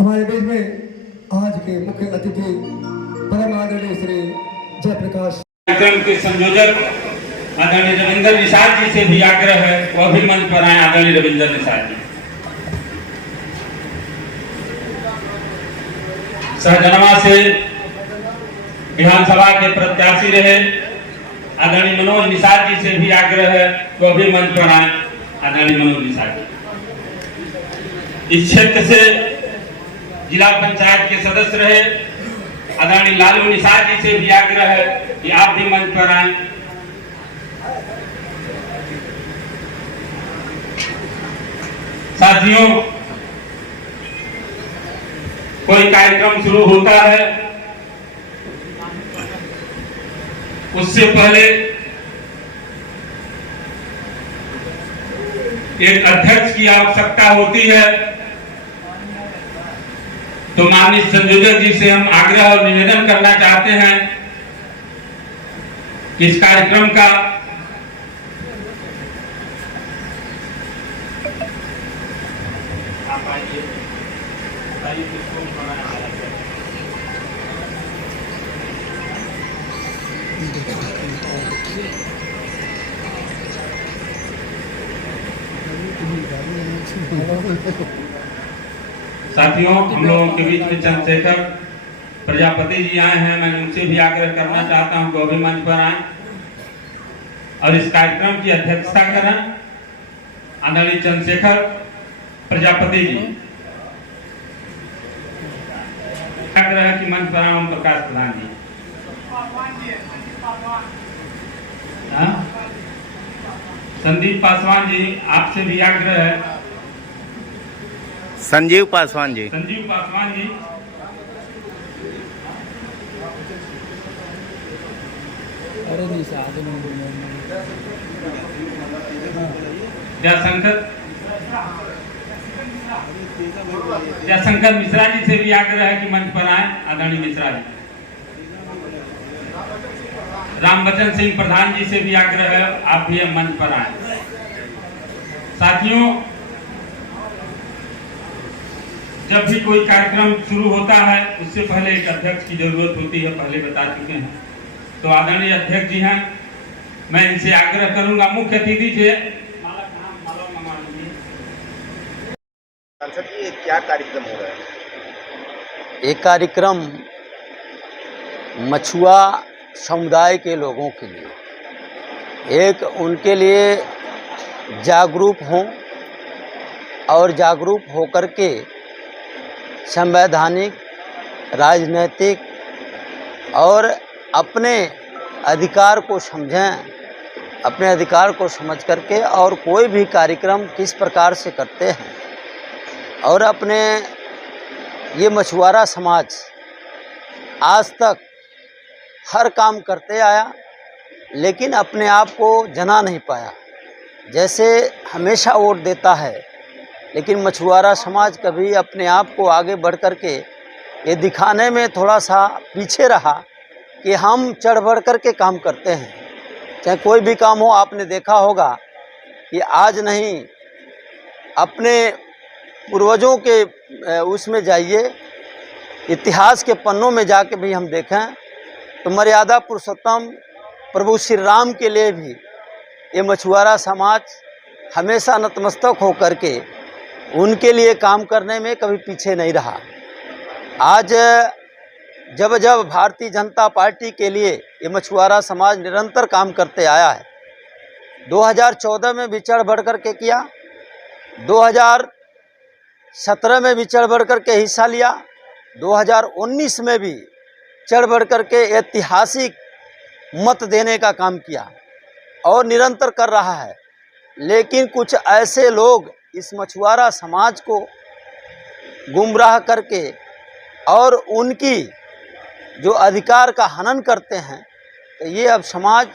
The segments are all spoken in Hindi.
हमारे बीच में आज के मुख्य अतिथि परम आदरणीय श्री जयप्रकाश कार्यक्रम के संयोजक आदरणीय रविंद्र निषाद जी से भी आग्रह है वह भी मंच पर आए। आदरणीय रविंद्र निषाद जी सहजनवा से विधानसभा के प्रत्याशी रहे आदरणीय मनोज निषाद जी से भी आग्रह है वह भी मंच पर आए। आदरणीय मनोज निषाद जी इस क्षेत्र से जिला पंचायत के सदस्य रहे आदरणीय लालू निषाद जी से भी आग्रह है कि आप भी मंच पर आए। साथियों, कोई कार्यक्रम शुरू होता है उससे पहले एक अध्यक्ष की आवश्यकता होती है। तो माननीय संयोजक जी से हम आग्रह और निवेदन करना चाहते हैं कि इस कार्यक्रम का साथियों, हम लोगों के बीच में चंद्रशेखर प्रजापति जी आए हैं। मैं उनसे भी आग्रह करना चाहता हूं कि वो भी मंच पर आए और इस कार्यक्रम की अध्यक्षता करें। आदरणीय चंद्रशेखर प्रजापति जी आग्रह है कि मंच पर आए। ओम प्रकाश प्रधान जी संदीप पासवान जी आपसे भी आग्रह है। संजीव पासवान जी संजीव पासवान जी जयशंकर मिश्रा जी से भी आग्रह है कि मंच पर आए। आदरणीय मिश्रा जी रामबचन सिंह प्रधान जी से भी आग्रह है आप भी मंच पर आए। साथियों, जब भी कोई कार्यक्रम शुरू होता है उससे पहले एक अध्यक्ष की जरूरत होती है, पहले बता चुके हैं। तो आदरणीय अध्यक्ष जी हैं, मैं इनसे आग्रह करूंगा मुख्य अतिथि से ये क्या कार्यक्रम हो रहा है? एक कार्यक्रम मछुआ समुदाय के लोगों के लिए, एक उनके लिए जागरूक हों और जागरूक होकर के संवैधानिक, राजनीतिक और अपने अधिकार को समझें, अपने अधिकार को समझ करके और कोई भी कार्यक्रम किस प्रकार से करते हैं। और अपने ये मछुआरा समाज आज तक हर काम करते आया लेकिन अपने आप को जना नहीं पाया। जैसे हमेशा वोट देता है लेकिन मछुआरा समाज कभी अपने आप को आगे बढ़ कर के ये दिखाने में थोड़ा सा पीछे रहा कि हम चढ़ बढ़ कर के काम करते हैं। चाहे कोई भी काम हो, आपने देखा होगा कि आज नहीं अपने पूर्वजों के उसमें जाइए, इतिहास के पन्नों में जाके भी हम देखें तो मर्यादा पुरुषोत्तम प्रभु श्री राम के लिए भी ये मछुआरा समाज हमेशा नतमस्तक होकर के उनके लिए काम करने में कभी पीछे नहीं रहा। आज जब जब भारतीय जनता पार्टी के लिए ये मछुआरा समाज निरंतर काम करते आया है, 2014 में भी चढ़ बढ़ कर के किया, 2017 में भी चढ़ बढ़ कर के हिस्सा लिया, 2019 में भी चढ़ बढ़ कर के ऐतिहासिक मत देने का काम किया और निरंतर कर रहा है। लेकिन कुछ ऐसे लोग इस मछुआरा समाज को गुमराह करके और उनकी जो अधिकार का हनन करते हैं, तो ये अब समाज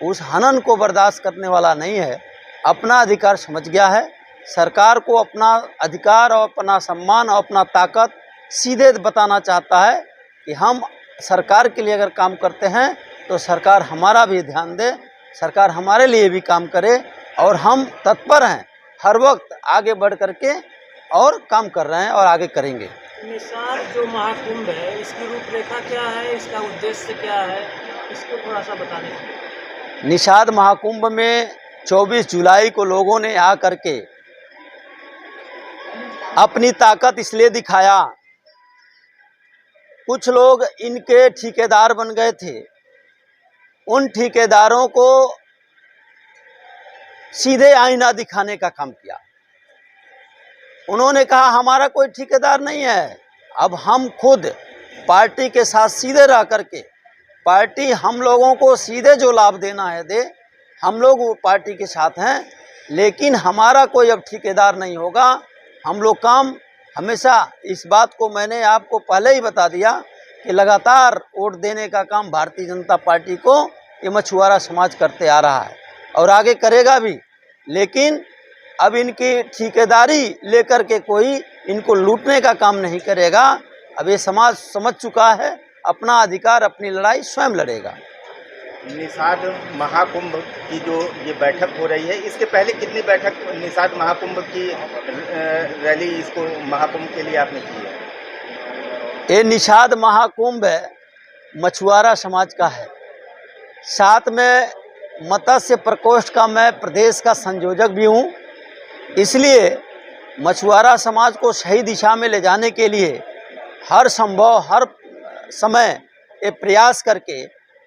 उस हनन को बर्दाश्त करने वाला नहीं है। अपना अधिकार समझ गया है। सरकार को अपना अधिकार और अपना सम्मान और अपना ताकत सीधे बताना चाहता है कि हम सरकार के लिए अगर काम करते हैं तो सरकार हमारा भी ध्यान दे, सरकार हमारे लिए भी काम करे और हम तत्पर हैं, हर वक्त आगे बढ़ करके और काम कर रहे हैं और आगे करेंगे। निसार जो महाकुंभ है, इसकी रूपरेखा क्या है, इसका उद्देश्य क्या है, इसको थोड़ा सा बताने का। निषाद महाकुंभ में 24 जुलाई को लोगों ने आकर के अपनी ताकत इसलिए दिखाया, कुछ लोग इनके ठेकेदार बन गए थे। उन ठेकेदारों को सीधे आईना दिखाने का काम किया। उन्होंने कहा हमारा कोई ठेकेदार नहीं है, अब हम खुद पार्टी के साथ सीधे रह करके, पार्टी हम लोगों को सीधे जो लाभ देना है दे, हम लोग वो पार्टी के साथ हैं, लेकिन हमारा कोई अब ठेकेदार नहीं होगा। हम लोग काम हमेशा, इस बात को मैंने आपको पहले ही बता दिया कि लगातार वोट देने का काम भारतीय जनता पार्टी को ये मछुआरा समाज करते आ रहा है और आगे करेगा भी। लेकिन अब इनकी ठेकेदारी लेकर के कोई इनको लूटने का काम नहीं करेगा। अब ये समाज समझ चुका है, अपना अधिकार, अपनी लड़ाई स्वयं लड़ेगा। निषाद महाकुंभ की जो ये बैठक हो रही है, इसके पहले कितनी बैठक निषाद महाकुंभ की रैली इसको महाकुंभ के लिए आपने की है? ये निषाद महाकुंभ मछुआरा समाज का है। साथ में मत्स्य प्रकोष्ठ का मैं प्रदेश का संयोजक भी हूँ। इसलिए मछुआरा समाज को सही दिशा में ले जाने के लिए हर संभव, हर समय ये प्रयास करके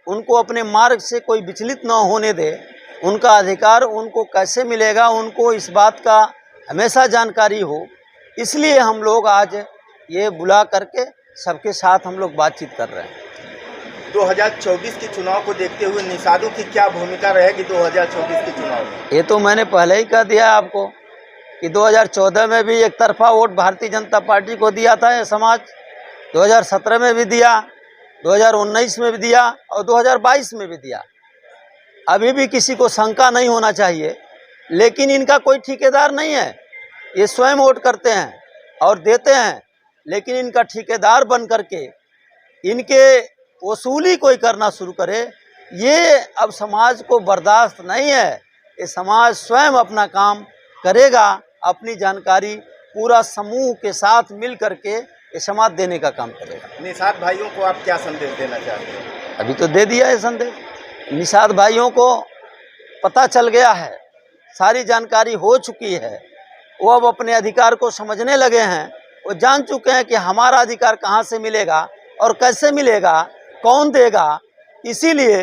उनको अपने मार्ग से कोई विचलित न होने दे। उनका अधिकार उनको कैसे मिलेगा, उनको इस बात का हमेशा जानकारी हो। इसलिए हम लोग आज ये बुला करके सबके साथ हम लोग बातचीत कर रहे हैं। 2024 के चुनाव को देखते हुए निषादों की क्या भूमिका रहेगी 2024 के चुनाव में? ये तो मैंने पहले ही कह दिया आपको कि 2014 में भी एक तरफा वोट भारतीय जनता पार्टी को दिया था ये समाज, 2017 में भी दिया, 2019 में भी दिया और 2022 में भी दिया। अभी भी किसी को शंका नहीं होना चाहिए, लेकिन इनका कोई ठेकेदार नहीं है। ये स्वयं वोट करते हैं और देते हैं, लेकिन इनका ठेकेदार बन करके इनके वसूली कोई करना शुरू करे, ये अब समाज को बर्दाश्त नहीं है। ये समाज स्वयं अपना काम करेगा, अपनी जानकारी पूरा समूह के साथ मिल करके ये समाज देने का काम करेगा। निषाद भाइयों को आप क्या संदेश देना चाहते हैं? अभी तो दे दिया है संदेश। निषाद भाइयों को पता चल गया है, सारी जानकारी हो चुकी है। वो अब अपने अधिकार को समझने लगे हैं। वो जान चुके हैं कि हमारा अधिकार कहाँ से मिलेगा और कैसे मिलेगा, कौन देगा। इसीलिए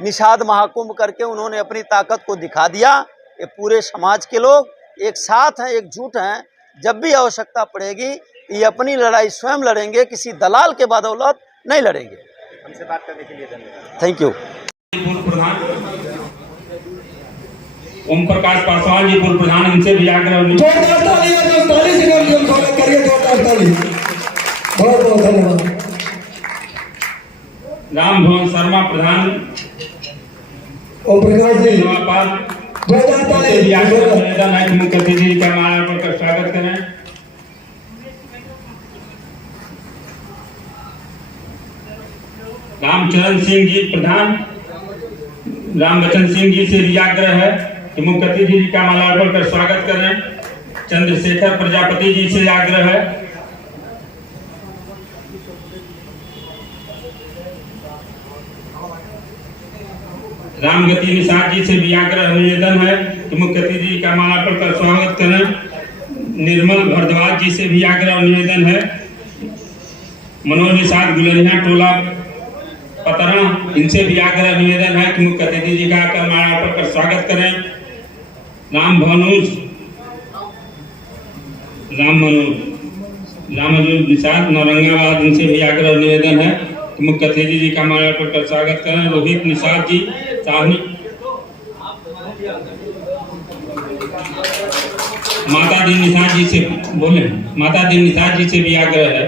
निषाद महाकुंभ करके उन्होंने अपनी ताकत को दिखा दिया। ये पूरे समाज के लोग एक साथ हैं, एकजुट हैं। जब भी आवश्यकता पड़ेगी ये अपनी लड़ाई स्वयं लड़ेंगे, किसी दलाल के बदौलत नहीं लड़ेंगे। हमसे बात करने के लिए धन्यवाद। Thank you. पूर्व प्रधान ओम प्रकाश पासवान जी पूर्व प्रधान, इनसे भी आग्रह बहुत धन्यवाद। राम भवन शर्मा प्रधान ओम प्रकाश जी निवेदन है कि मुख्य अतिथि का माल्यार्पण कर स्वागत करें। रामचरण सिंह जी प्रधान, रामवचन सिंह जी से भी आग्रह है कि मुख्य अतिथि जी का माल्यार्पण कर स्वागत करें। चंद्रशेखर प्रजापति जी से आग्रह है। रामगति निषाद जी से भी आग्रह निवेदन है कि मुख्य अतिथि का माल्यार्पण कर स्वागत करें। निर्मल भारद्वाज जी से भी आग्रह निवेदन है। मनोज निषाद गुलनिया टोला पतरा, इनसे भी आग्रह निवेदन है कि मुख्य अतिथि जी का माल्यार्पण कर स्वागत करें। राम मनोज निषाद नौरंगाबाद, इनसे भी आग्रह निवेदन है कि मुख्य अतिथि जी का माल्यार्पण कर स्वागत करें। रोहित निषाद जी साहनी, माता दी निषाद जी से बोले, माता दी निषाद जी से भी आग्रह है